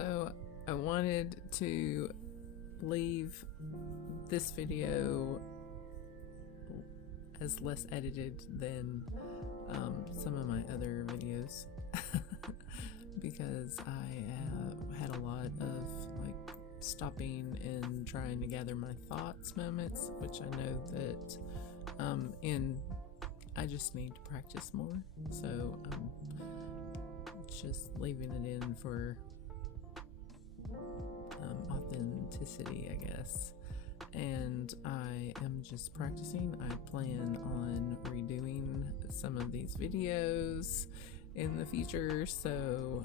So I wanted to leave this video as less edited than some of my other videos because I had a lot of like stopping and trying to gather my thoughts moments, which I know that I just need to practice more, so I'm just leaving it in for authenticity, I guess. And I am just practicing. I plan on redoing some of these videos in the future. So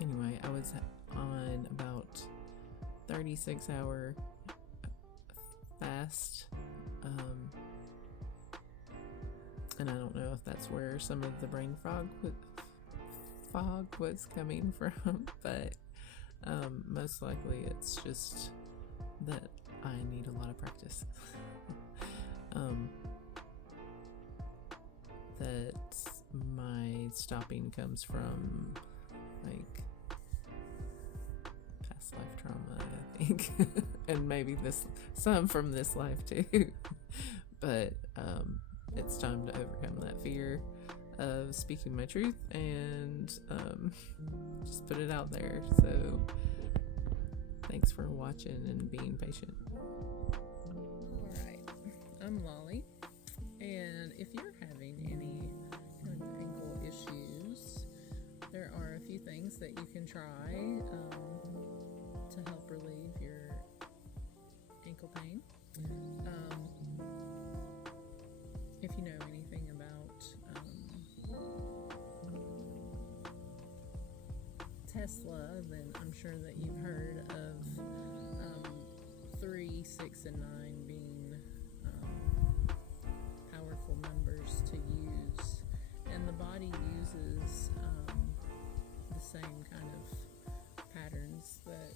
anyway, I was on about 36-hour fast, and I don't know if that's where some of the brain fog was coming from, but most likely it's just that I need a lot of practice. That my stopping comes from like past life trauma, I think, and maybe some from this life too. But it's time to overcome that fear of speaking my truth and just put it out there. So thanks for watching and being patient. Alright, I'm Lolly, and if you're having any kind of ankle issues, there are a few things that you can try to help relieve your ankle pain. If you know anything about Tesla, then I'm sure that you've heard of 3, 6, and 9 being powerful numbers to use, and the body uses the same kind of patterns that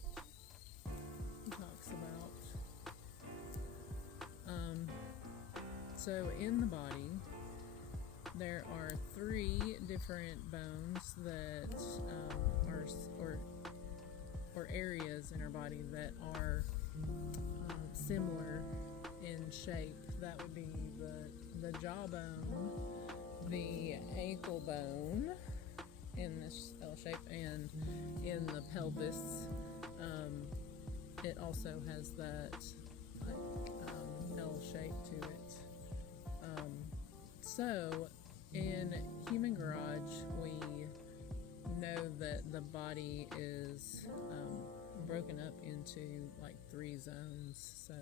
he talks about. So in the body, there are 3 different bones that or areas in our body that are similar in shape. That would be the jawbone, the ankle bone in this L shape, and in the pelvis, it also has that L shape to it. So in Human Garage, we know that the body is broken up into like 3 zones. So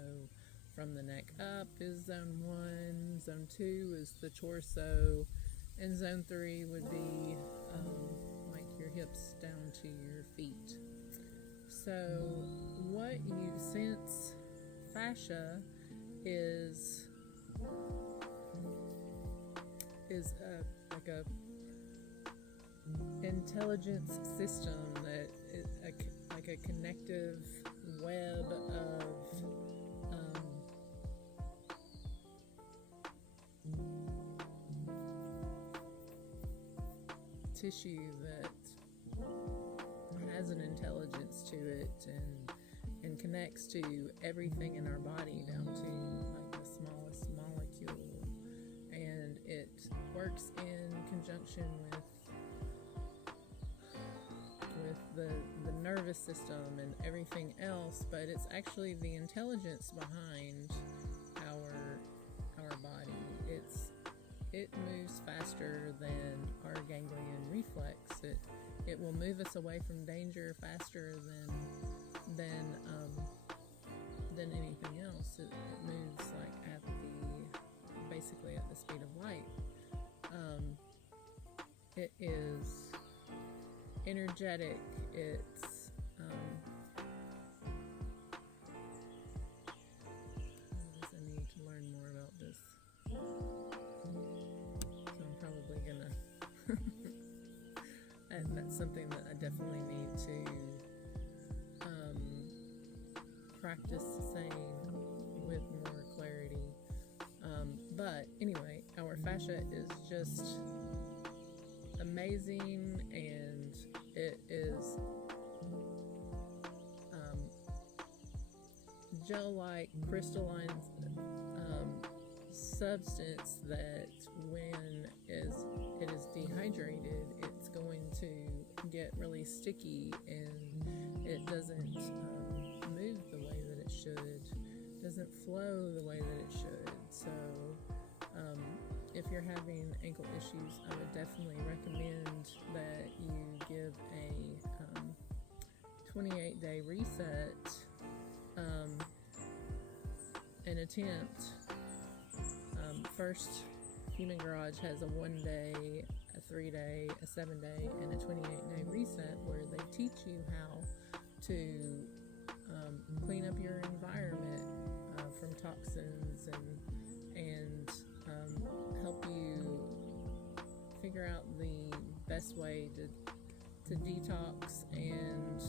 from the neck up is zone 1, zone 2 is the torso, and zone 3 would be like your hips down to your feet. So what you sense, fascia is like a intelligence system that is like a connective web of tissue that has an intelligence to it and connects to everything in our body down to like the smallest molecule, and it works in conjunction with the nervous system and everything else, but it's actually the intelligence behind our body. It moves faster than our ganglion reflex. It will move us away from danger faster than anything else. It moves like basically at the speed of light. It is energetic. It's I need to learn more about this. So I'm probably gonna and that's something that I definitely need to practice saying with more clarity. But anyway, our fascia is just amazing and it is gel-like crystalline substance that when it is dehydrated, it's going to get really sticky, and it doesn't move the way that it should, doesn't flow the way that it should. So if you're having ankle issues, I would definitely recommend that you give a 28-day reset, an attempt. First, Human Garage has a 1-day, a 3-day, a 7-day, and a 28-day reset where they teach you how to clean up your environment from toxins and help you figure out the best way to detox and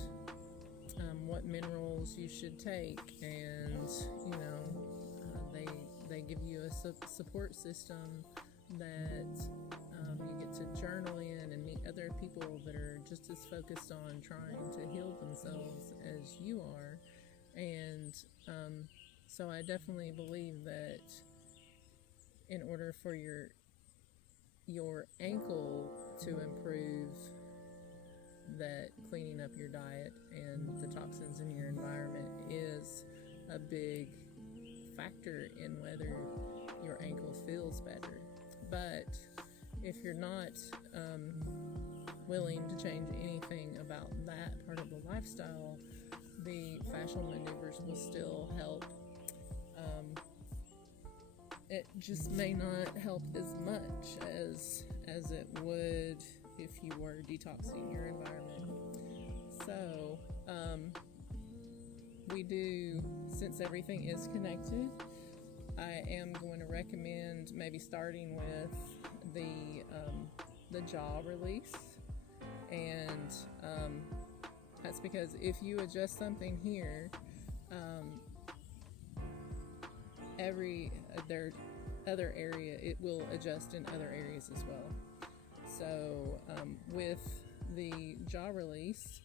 what minerals you should take, and they give you a support system that you get to journal in and meet other people that are just as focused on trying to heal themselves as you are. And so I definitely believe that in order for your ankle to improve, that cleaning up your diet and the toxins in your environment is a big factor in whether your ankle feels better. But if you're not willing to change anything about that part of the lifestyle, the fascial maneuvers will still help. It just may not help as much as it would if you were detoxing your environment. So we do, since everything is connected, I am going to recommend maybe starting with the jaw release, and that's because if you adjust something here, their other area, it will adjust in other areas as well. So with the jaw release,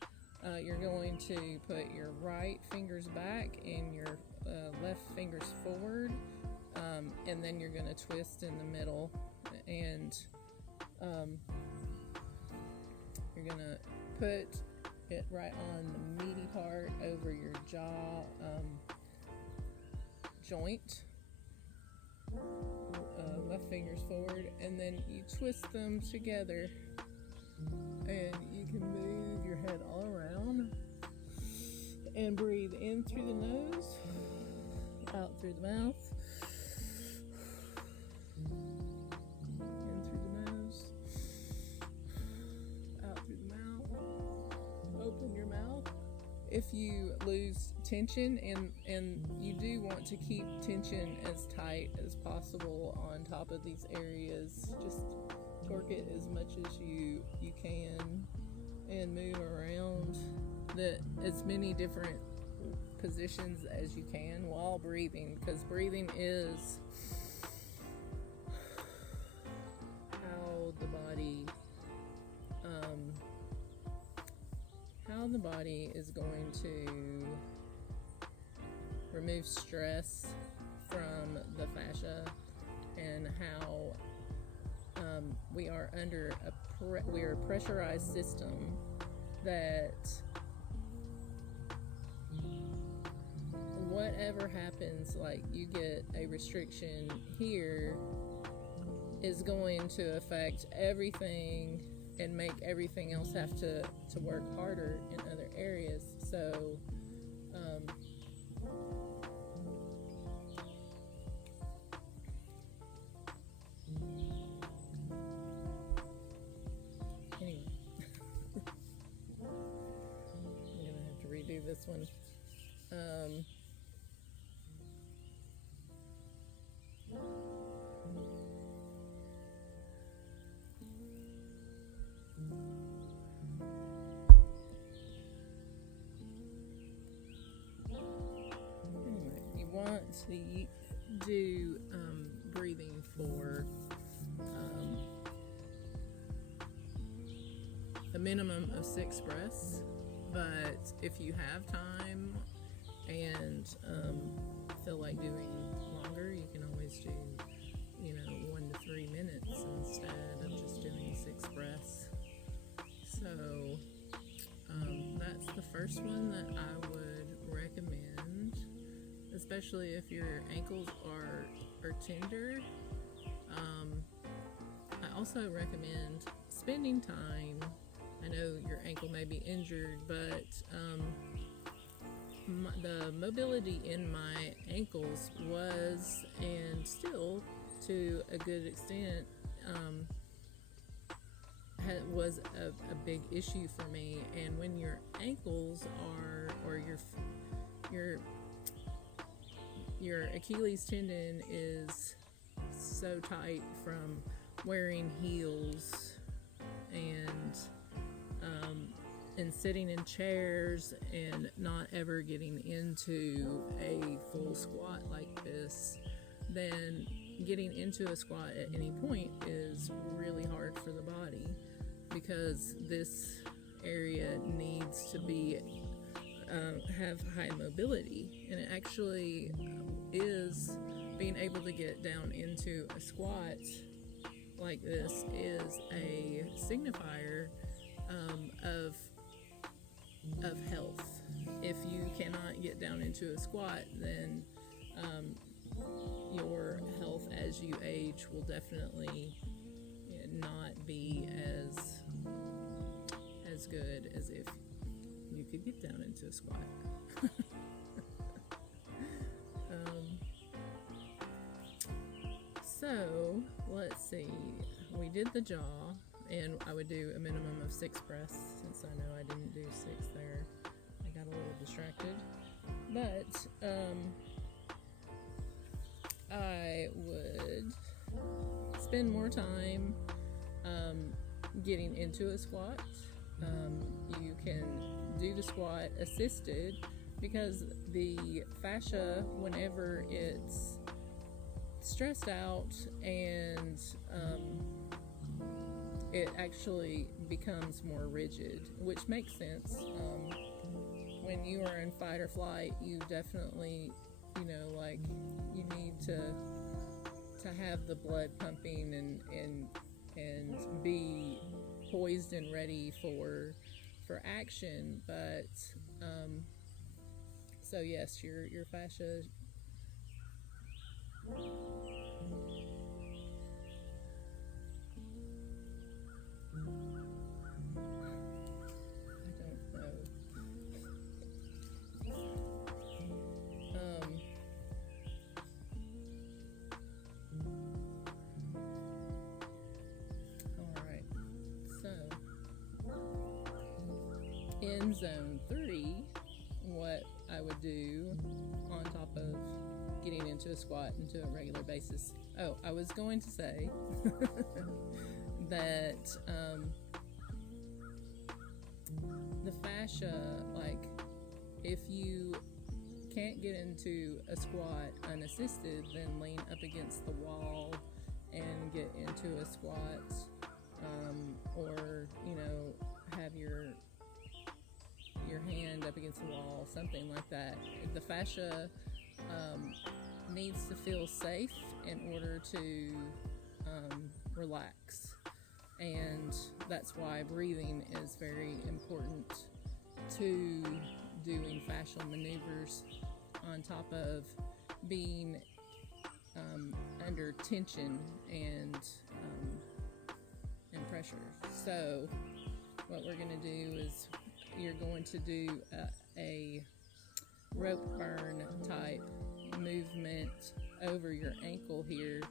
you're going to put your right fingers back and your left fingers forward, and then you're going to twist in the middle, and you're going to put it right on the meaty part over your jaw joint. Left fingers forward, and then you twist them together, and you can move your head all around and breathe in through the nose, out through the mouth, in through the nose, out through the mouth. Open your mouth. If you lose tension, and you do want to keep tension as tight as possible on top of these areas, just torque it as much as you can and move around as many different positions as you can while breathing, because breathing is how the body is going to remove stress from the fascia, and how we are under we are a pressurized system that whatever happens, like you get a restriction here, is going to affect everything and make everything else have to work harder in other areas. So anyway, I'm gonna have to redo this one. Want to do breathing for a minimum of 6 breaths, but if you have time and feel like doing longer, you can always do 1 to 3 minutes instead of just doing 6 breaths. So that's the first one that I would recommend, especially if your ankles are tender. I also recommend spending time. I know your ankle may be injured, but the mobility in my ankles was, and still to a good extent, was a big issue for me. And when your ankles are, or your Achilles tendon is so tight from wearing heels and sitting in chairs and not ever getting into a full squat like this, then getting into a squat at any point is really hard for the body, because this area needs to be have high mobility, and it actually is. Being able to get down into a squat like this is a signifier of health. If you cannot get down into a squat, then your health as you age will definitely not be as good as if you could get down into a squat. So let's see, we did the jaw, and I would do a minimum of 6 breaths, since I know I didn't do 6 there. I got a little distracted, but I would spend more time getting into a squat. You can do the squat assisted, because the fascia, whenever it's stressed out and it actually becomes more rigid, which makes sense. When you are in fight or flight, you definitely, you need to have the blood pumping and be poised and ready for action. But so yes, your fascia. In zone 3, what I would do on top of getting into a squat into a regular basis. Oh, I was going to say that the fascia, if you can't get into a squat unassisted, then lean up against the wall and get into a squat, or have your hand up against the wall, something like that. The fascia needs to feel safe in order to relax, and that's why breathing is very important to doing fascial maneuvers, on top of being under tension and pressure. So what we're going to do is you're going to do a rope burn type movement over your ankle here,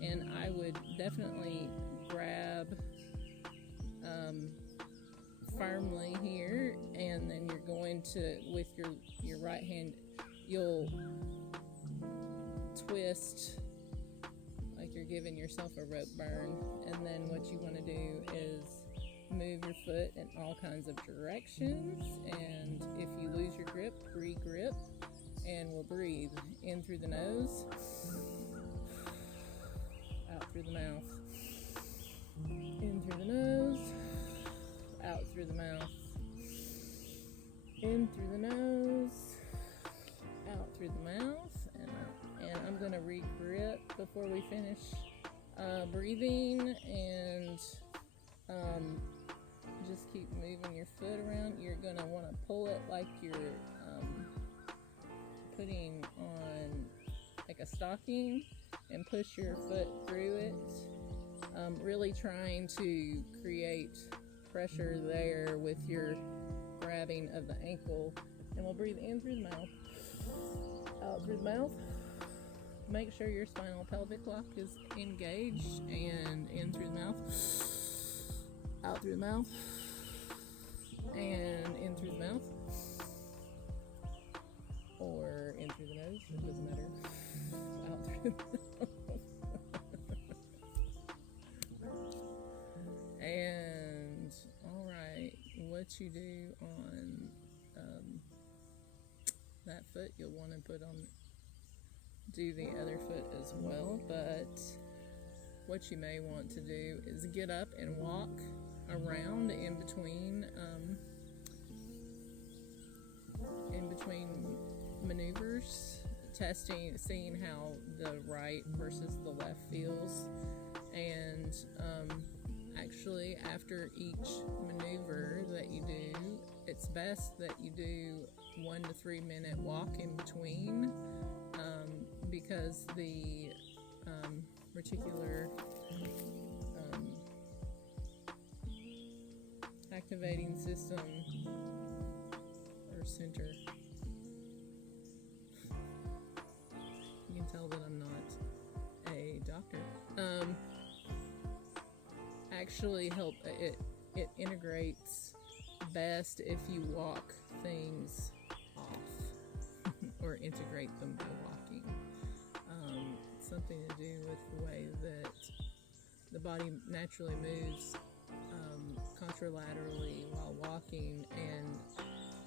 and I would definitely grab firmly here, and then you're going to, with your right hand, you'll twist like you're giving yourself a rope burn, and then what you want to do is move your foot in all kinds of directions, and if you lose your grip, re-grip, and we'll breathe in through the nose, out through the mouth, in through the nose, out through the mouth, in through the nose, out through the mouth, and out. And I'm going to re-grip before we finish breathing, and just keep moving your foot around. You're going to want to pull it like you're putting on like a stocking, and push your foot through it, really trying to create pressure there with your grabbing of the ankle. And we'll breathe in through the mouth, out through the mouth. Make sure your spinal pelvic lock is engaged, and in through the mouth, out through the mouth, and in through the mouth, or in through the nose, it doesn't matter, out through the mouth. And alright, what you do on that foot, you'll want to do the other foot as well, but what you may want to do is get up and walk around in between maneuvers, seeing how the right versus the left feels. And actually, after each maneuver that you do, it's best that you do 1 to 3 minute walk in between, because the reticular activating system, or center, you can tell that I'm not a doctor, actually it integrates best if you walk things off or integrate them by walking. Something to do with the way that the body naturally moves contralaterally while walking, and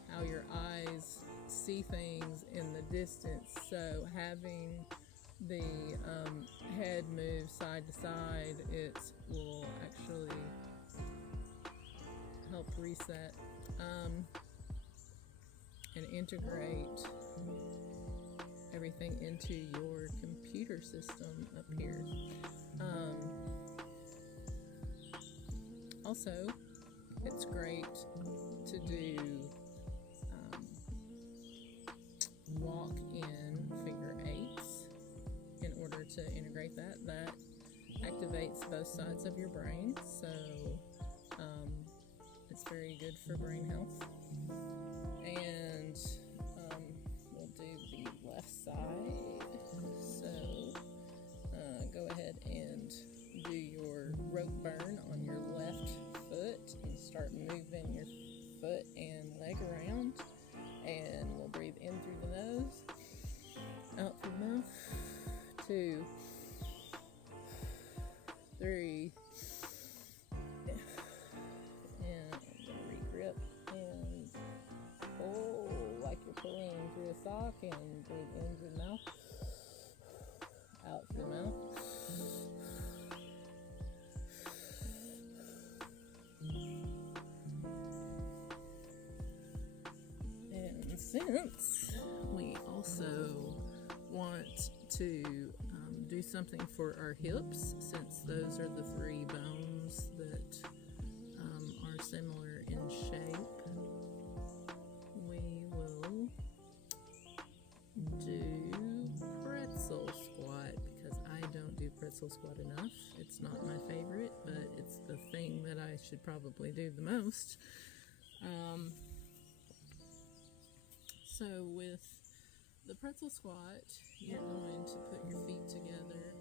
how your eyes see things in the distance. So having the head move side to side, it will actually help reset and integrate everything into your computer system up here. Also, it's great to do walk in figure eights in order to integrate that. That activates both sides of your brain, so it's very good for brain health. And we'll do the left side. So go ahead and do your rope burn on your left foot and start moving your foot and leg around. And we'll breathe in through the nose, out through the mouth. 2, 3, and I'm going to re-grip and pull like you're pulling through a sock, and breathe in through the mouth, out through the mouth. And since we also want to do something for our hips, since those are the 3 bones that are similar in shape, we will do pretzel squat, because I don't do pretzel squat enough. It's not my favorite, but it's the thing that I should probably do the most. So with the pretzel squat, you're going to put your feet together,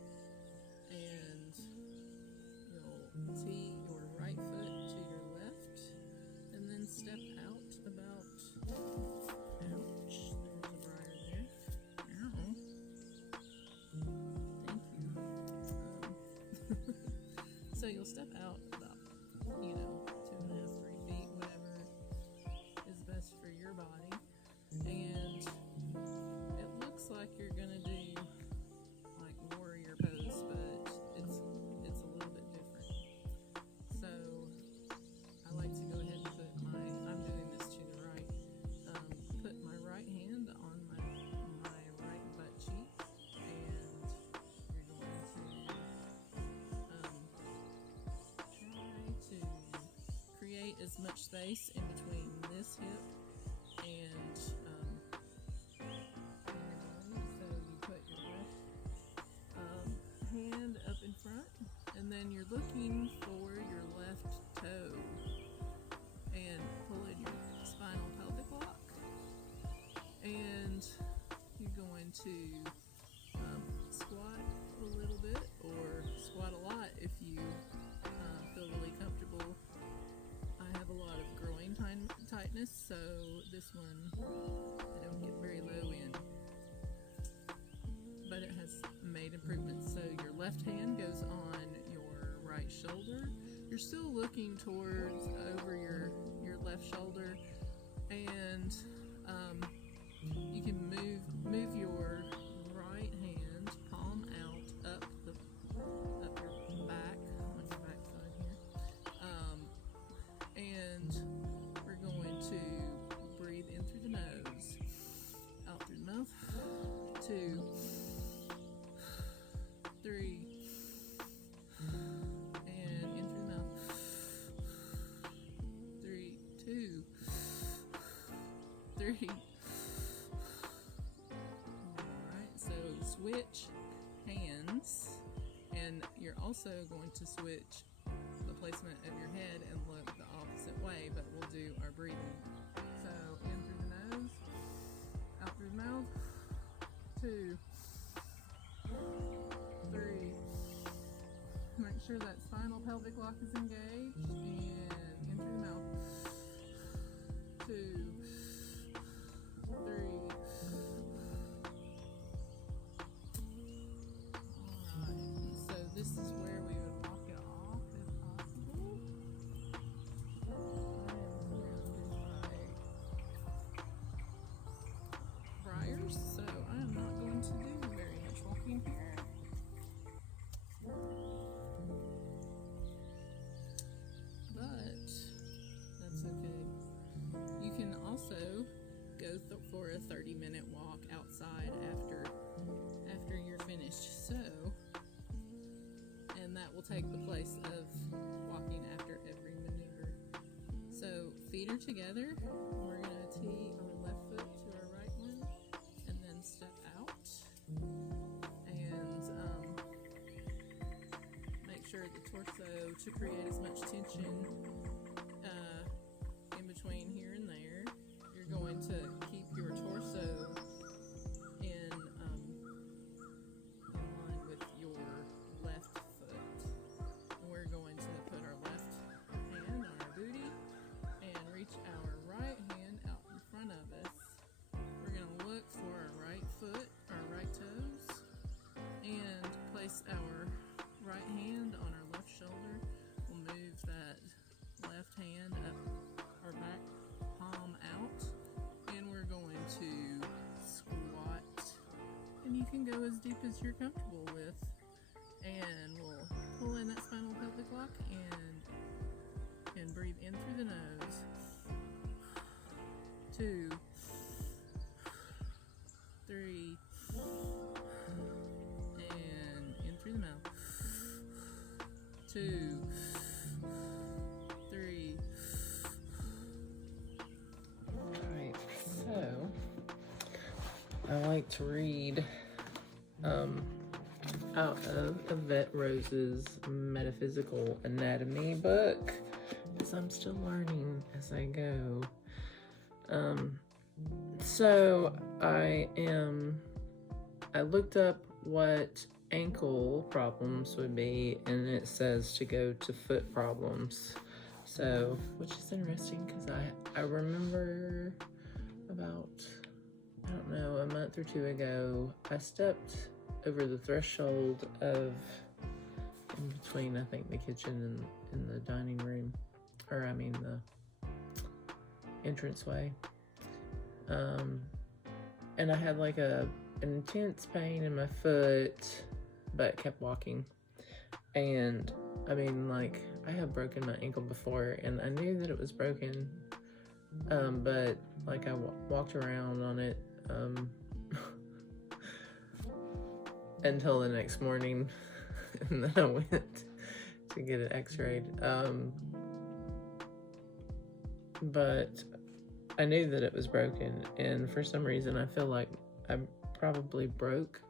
and you'll tee your right foot to your left, and then step out about, ouch, there's a briar there, ow, thank you. So you'll step out about, 2.5, 3 feet, whatever is best for your body, and it looks like you're gonna do like warrior pose, but it's a little bit different. So I like to go ahead and put as much space in between this hip and so you put your left hand up in front, and then you're looking for your left toe and pulling your spinal pelvic lock, and you're going to squat a little bit or squat a lot if you feel really comfortable. I have a lot of groin tightness, so this one I don't get very low in, but it has made improvements. So your left hand goes on your right shoulder. You're still looking towards over your left shoulder, and you can move your right hand palm out up your back, on your back side here, and we're going to breathe in through the nose, out through the mouth. 2, 3, and in through the mouth. 3, 2, 3. Alright, so switch hands, and you're also going to switch the placement of your head and look the opposite way, but we'll do our breathing. So in through the nose, out through the mouth. 2, 3. Make sure that spinal pelvic lock is engaged, and in through the mouth. 2, 3. Alright, so this is where we would walk it off if possible. I am surrounded by briars, so I am not going to do very much walking here. But that's okay. You can also go for a 30-minute walk outside after you're finished. So, and that will take the place of walking after every maneuver. So feet are together. We're going to tee our left foot to our right one, and then step out. And make sure the torso to create as much tension in between here and there. You're going to keep your torso in line with your left foot. And we're going to put our left hand on our booty and reach our right hand out in front of us. We're going to look for our right foot, our right toes, and place our right hand on our left shoulder. We'll move that left hand up our back palm out, and we're going to squat, and you can go as deep as you're comfortable with, and we'll pull in that spinal pelvic lock and breathe in through the nose. 2, 3, and in through the mouth. 2, 3. Alright, so I like to read out of Evettte Rose's Metaphysical Anatomy book, because I'm still learning as I go. So I looked up what ankle problems would be, and it says to go to foot problems. So, which is interesting because I remember about, I don't know, a month or two ago, I stepped over the threshold of, in between, I think, the kitchen and the dining room, or I mean the entranceway. And I had like an intense pain in my foot, but kept walking. And I mean, like, I have broken my ankle before, and I knew that it was broken, but like I walked around on it until the next morning, and then I went to get it x-rayed. but I knew that it was broken, and for some reason I feel like I probably broke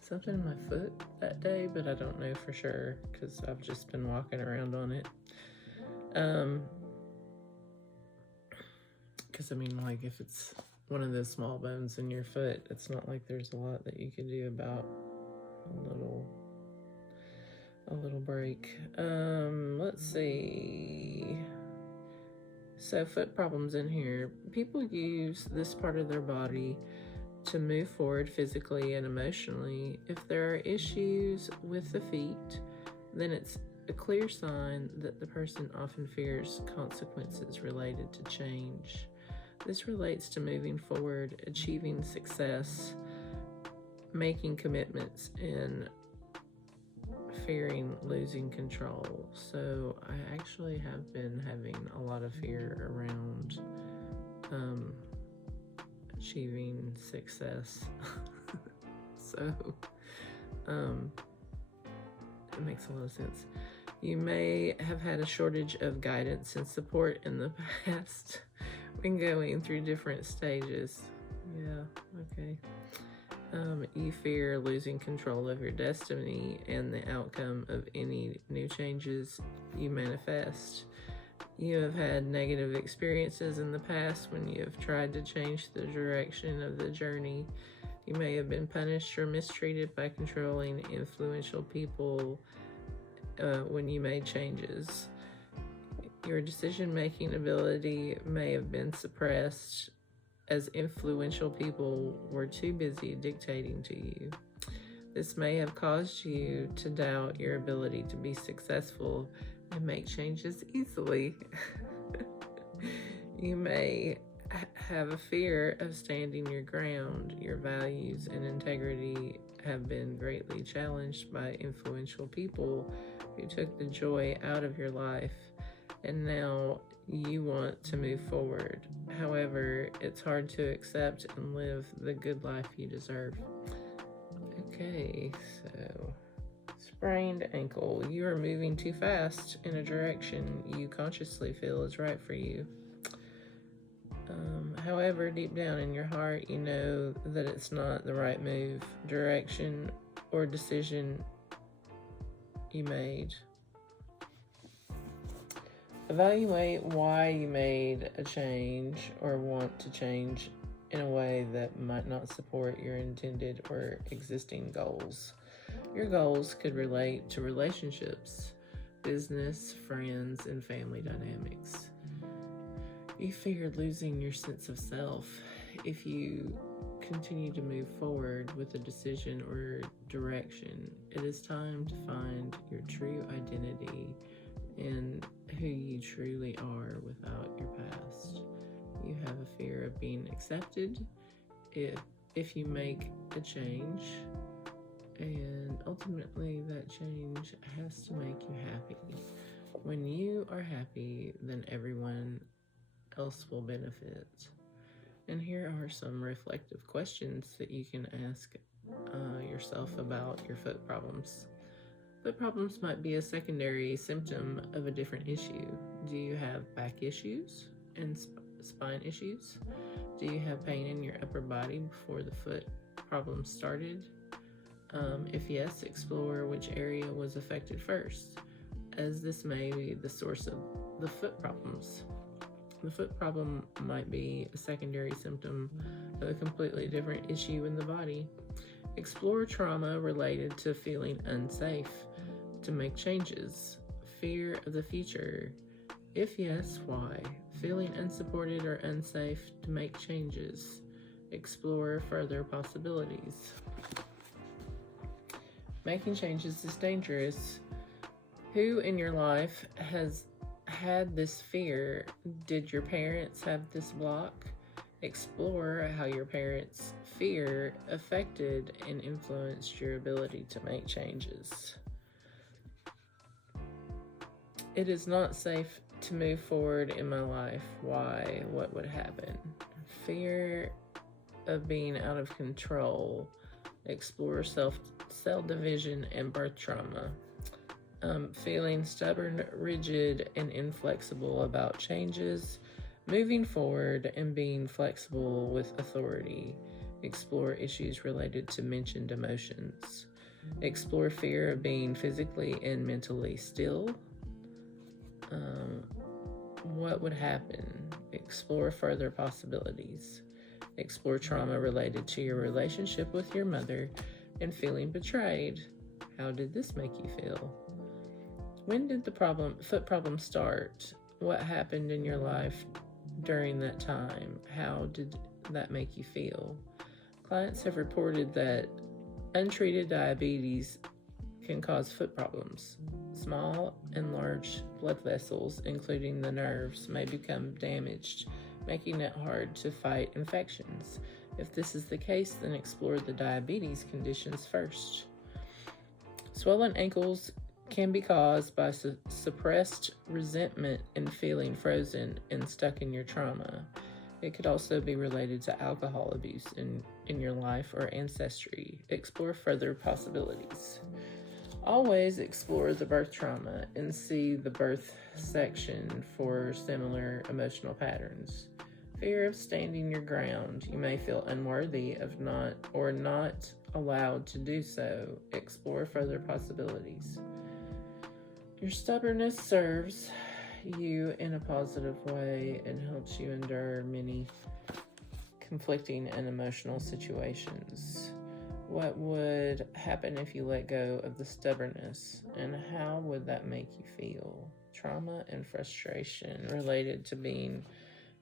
something in my foot that day, but I don't know for sure because I've just been walking around on it. Because I mean, like, if it's one of those small bones in your foot, it's not like there's a lot that you can do about a little break. Let's see. So foot problems in here. People use this part of their body to move forward physically and emotionally. If there are issues with the feet, then it's a clear sign that the person often fears consequences related to change. This relates to moving forward, achieving success, making commitments, and fearing losing control. So I actually have been having a lot of fear around achieving success. So it makes a lot of sense. You may have had a shortage of guidance and support in the past when going through different stages. Yeah, okay. You fear losing control of your destiny and the outcome of any new changes you manifest. You have had negative experiences in the past when you have tried to change the direction of the journey. You may have been punished or mistreated by controlling, influential people when you made changes. Your decision-making ability may have been suppressed as influential people were too busy dictating to you. This may have caused you to doubt your ability to be successful and make changes easily. You may have a fear of standing your ground. Your values and integrity have been greatly challenged by influential people who took the joy out of your life, and now you want to move forward. However, it's hard to accept and live the good life you deserve. Okay, so sprained ankle. You are moving too fast in a direction you consciously feel is right for you. However, deep down in your heart, you know that it's not the right move, direction, or decision you made. Evaluate why you made a change or want to change in a way that might not support your intended or existing goals. Your goals could relate to relationships, business, friends, and family dynamics. You feared losing your sense of self. If you continue to move forward with a decision or direction, it is time to find your true identity and who you truly are without your past. You have a fear of being accepted if you make a change, and ultimately that change has to make you happy. When you are happy, then everyone else will benefit. And here are some reflective questions that you can ask yourself about your foot problems. Foot problems might be a secondary symptom of a different issue. Do you have back issues and spine issues? Do you have pain in your upper body before the foot problem started? If yes, explore which area was affected first, as this may be the source of the foot problems. The foot problem might be a secondary symptom of a completely different issue in the body. Explore trauma related to feeling unsafe to make changes. Fear of the future. If yes, why? Feeling unsupported or unsafe to make changes. Explore further possibilities. Making changes is dangerous. Who in your life has had this fear? Did your parents have this block? Explore how your parents' fear affected and influenced your ability to make changes. It is not safe to move forward in my life. Why? What would happen? Fear of being out of control. Explore cell division and birth trauma. Feeling stubborn, rigid, and inflexible about changes. Moving forward and being flexible with authority. Explore issues related to mentioned emotions. Explore fear of being physically and mentally still. What would happen? Explore further possibilities. Explore trauma related to your relationship with your mother and feeling betrayed. How did this make you feel? When did the foot problem start? What happened in your life during that time? How did that make you feel? Clients have reported that untreated diabetes can cause foot problems. Small and large blood vessels, including the nerves, may become damaged, making it hard to fight infections. If this is the case, then explore the diabetes conditions first. Swollen ankles can be caused by suppressed resentment and feeling frozen and stuck in your trauma. It could also be related to alcohol abuse in your life or ancestry. Explore further possibilities. Always explore the birth trauma and see the birth section for similar emotional patterns. Fear of standing your ground. You may feel unworthy of not allowed to do so. Explore further possibilities. Your stubbornness serves you in a positive way and helps you endure many conflicting and emotional situations. What would happen if you let go of the stubbornness, and how would that make you feel? Trauma and frustration related to being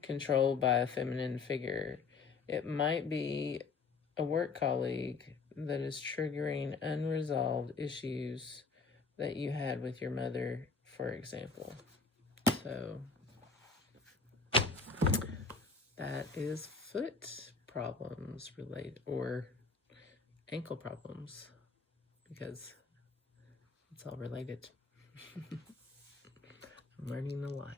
controlled by a feminine figure. It might be a work colleague that is triggering unresolved issues that you had with your mother, for example. So that is foot problems related, or ankle problems, because it's all related. I'm learning a lot.